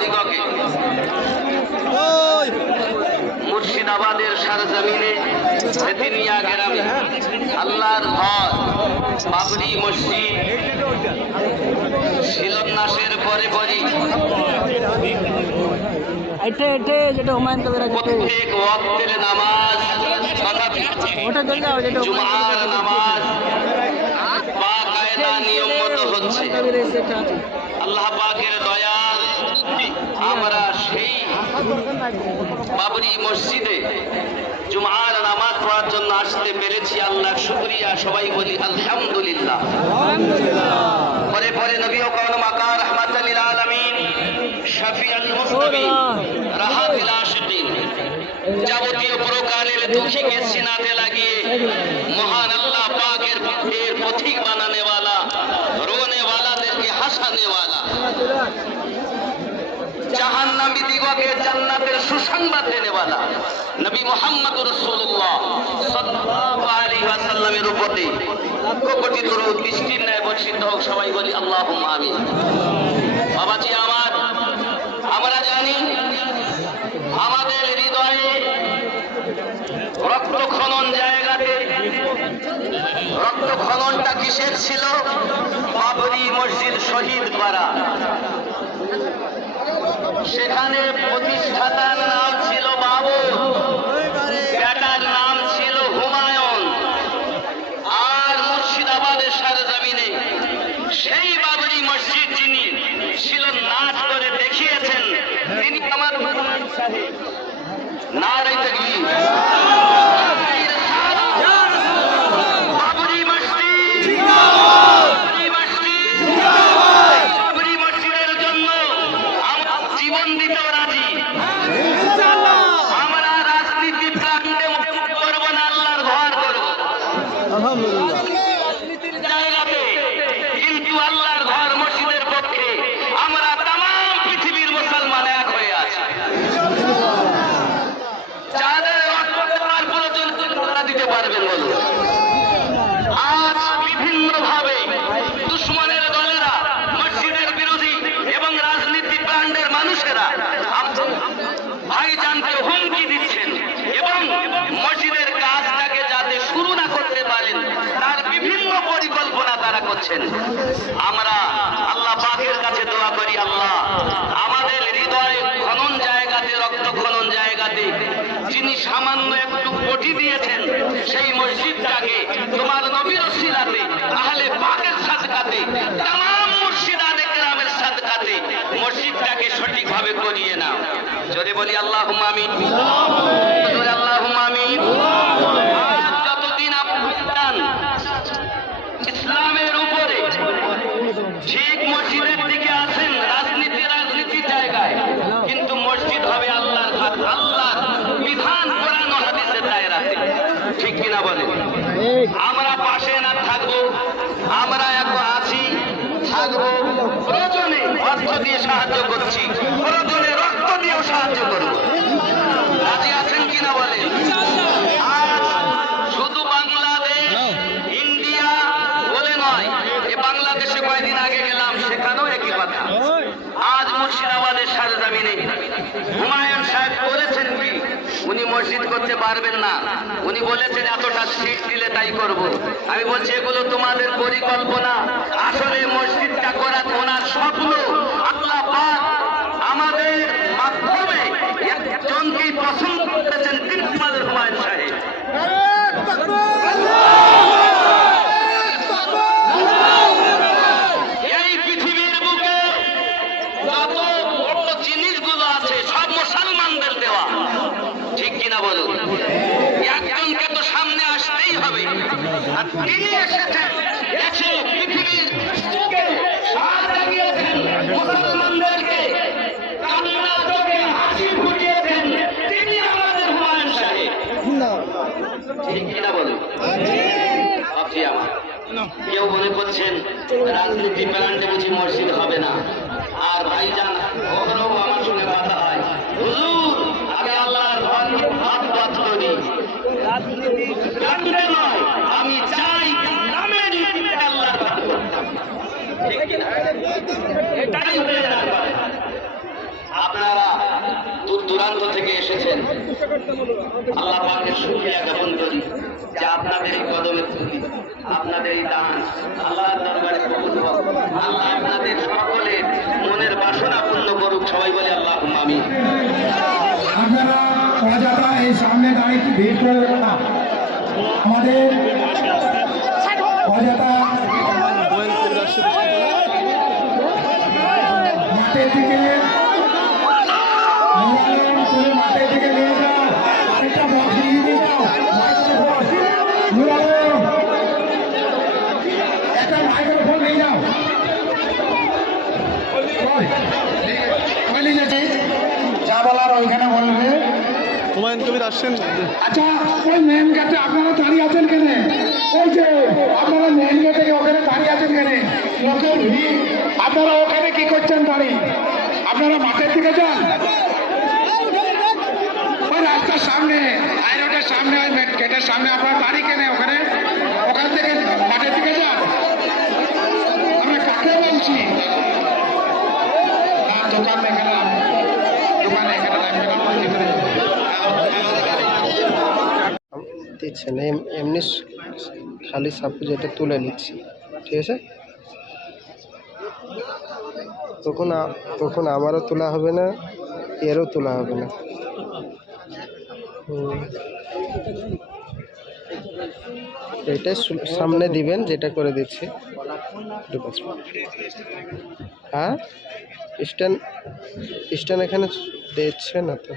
দিগকে মুর্শিদাবাদের সরজমিনে তেতুলিয়া গ্রামে আল্লাহর ঘর বাবরি মসজিদ শিলান্যাসের পরে পরই প্রত্যেক ওয়াক্তের নামাজ জুমার নামাজ বাকায়দা নিয়ম মতো হচ্ছে। আল্লাহ পাকের দয়াল আমরা সেই বাবরি মসজিদে জুমার নামাজ পড়ার জন্য আসতে পেরেছি। আল্লাহ শুকরিয়া, সবাই বলি আলহামদুলিল্লাহ। পরে পরে নবী ও কাওন মাকা রাহমাতাল লিল আলামিন শাফিউল মুসলিমিন রাহাতুল আশিকিন যাবতীয় প্রকারের দুঃখীকে সিনাতে লাগিয়ে মহান আল্লাহ পাকের পথিক বানানে वाला, রোনে वालाদেরকে হাসানে वाला, জাহান্নামী দিগকে জান্নাতের সুসংবাদ দেনে वाला নবী মুহাম্মদ রাসূলুল্লাহ সাল্লাল্লাহু আলাইহি ওয়াসাল্লামের উপরে কোটি দরুদ বৃষ্টির ন্যায় বর্ষিত হোক। সবাই বলি আল্লাহুম্মা আমিন। বাবাজি আমার, আমরা জানি আমাদের হৃদয়ে রক্ত খনন জায়গাতে রক্ত খননটা কিসের ছিল? বাবরি মসজিদ শহীদ করা। সেখানে প্রতিষ্ঠাতার নাম ছিল বাবর, বেটার নাম ছিল হুমায়ুন। আর মুর্শিদাবাদের সরজমিনে সেই বাবরি মসজিদ যিনি শিলান্যাস করে দেখিয়েছেন তিনি আমার সাহেব। নারে তাকবীর। আজ বিভিন্ন ভাবে দুশ্মনের দলেরা, মসজিদের বিরোধী এবং রাজনীতি প্রান্তের মানুষেরা ভাইজানকে হুমকি দিচ্ছেন এবং মসজিদের কাজটাকে যাতে শুরু না করতে পারেন তার বিভিন্ন পরিকল্পনা তারা করছেন। আমরা আল্লাহ পাকের কাছে দোয়া করি, আল্লাহ আমাদের হৃদয়ে খনন জায়গাতে, রক্ত খনন জায়গাতে যিনি সামান্য একটু কোটি দিয়েছেন সেই মসজিদটাকে তোমার নবীর ওসিলাতে, আহলে পাকের সাদকাতে, तमाम মুর্শিদানে কেরামের সাদকাতে মসজিদটাকে সঠিকভাবে করিয়ে নাও। জোরে বলি আল্লাহুম্মা আমিন। জোরে আল্লাহুম্মা আমিন। যতদিন আপনার ইসলামের উপরে ঠিক মসজিদের দিকে আছেন, রাজনীতির জায়গায়, কিন্তু মসজিদ হবে আল্লাহর ঘর, আল্লাহর বিধান কোরআন ও হাদিসের দায়রাতে। ঠিক কিনা বলেন? আমরা পাশে না থাকবো, আমরা এখন আছি, থাকবো, প্রয়োজনে অর্থ দিয়ে সাহায্য করছি, প্রয়োজনে রক্ত দিয়েও সাহায্য করবো। রাজি আছেন কিনা বলেন? শুধু বাংলাদেশ, ইন্ডিয়া বলে নয়, এ বাংলাদেশে কয়েকদিন আগে গেলাম, সেখানেও একই কথা। আজ মুর্শিদাবাদের সরজমিনে হুমায়ুন সাহেব বলেছেন কি উনি মসজিদ করতে পারবেন না, উনি বলেছেন এতটা সিট দিলে তাই করব। আমি বলছি এগুলো তোমাদের পরিকল্পনা। আসলে মসজিদটা করা ওনার স্বপ্ন। আল্লাহ পাক আমাদের মাধ্যমে একজনকেই পছন্দ করেছেন, তিনি আমাদের হুমায়ুন সাহেব। এই পৃথিবীর বুকে যত বড় জিনিসগুলো আছে সব মুসলমানদের দেওয়া। ঠিক কিনা বলুন? একজনকে তো সামনে আসতেই হবে, আর তিনি এসেছেন, এসে পৃথিবীর বুকে সার লাগিয়েছেন, মুসলমানদেরকে কান্না চোখে হাসি ফুটিয়েছেন, তিনি আমাদের হুমায়ুন সাহেব। ঠিক কিনা বলুন? ভাবছি আমার কেউ মনে করছেন রাজনীতি প্ল্যান্টে বুঝি মসজিদ হবে না। আর ভাইজান কখনো আমার সঙ্গে কথা হয়, হুজুর আমি আল্লাহর হাত করি, রাজনীতি প্ল্যান্টে নয়, আমি চাই নামের নীতিতে আল্লাহর হাত করতাম। ঠিক কিনা? এটাই হয়ে যাবে। থেকে এসেছেন, আল্লাহ পাকের শুকরিয়া জ্ঞাপন করি যে আপনাদের এই কদমে তুলি, আপনাদের এই দান আল্লাহর দরবারে কবুল হোক। আল্লাহ আপনাদের সকলের মনের বাসনা পূর্ণ করুক। সবাই বলে আল্লাহুম্মা আমিন। আপনারা অযথা এই সামনে দাঁড়িয়ে ভিড় করবেন না। আমাদের অযথা মাঠের দিকে মাঠের দিকে নিয়ে যাও, আরেকটা বক্স নিয়ে যাও, একটা মাইক্রোফোন নিয়ে যাও। যা বলার ওইখানে বলবে। হুমায়ুন কবির আসছেন। আচ্ছা, ওই মেন গেটে আপনারা দাঁড়িয়ে আছেন কেন? ওই যে আপনারা মেন গেটে ওখানে দাঁড়িয়ে আছেন কেন? লোকের ভিড়, আপনারা ওখানে কি করছেন দাঁড়িয়ে? আপনারা মাঠের দিকে যান। ওই রাস্তার সামনে, হাই রোডের সামনে, ওই মেন গেটের সামনে আপনারা দাঁড়িয়ে কেন? ওখানে ওখান থেকে মাঠের দিকে যান। আমরা কাকে বলছি? দোকান এখানে দোকানে এখানে লাগবে না। দিচ্ছেন এমনি খালি সাপোজ এটা তুলে নিচ্ছি, ঠিক আছে? তখন আমারও তোলা হবে না, এরও তোলা হবে না। এটাই সামনে দিবেন, যেটা করে দিচ্ছি। হ্যাঁ, স্ট্যান্ড এখানে দিচ্ছে না তো।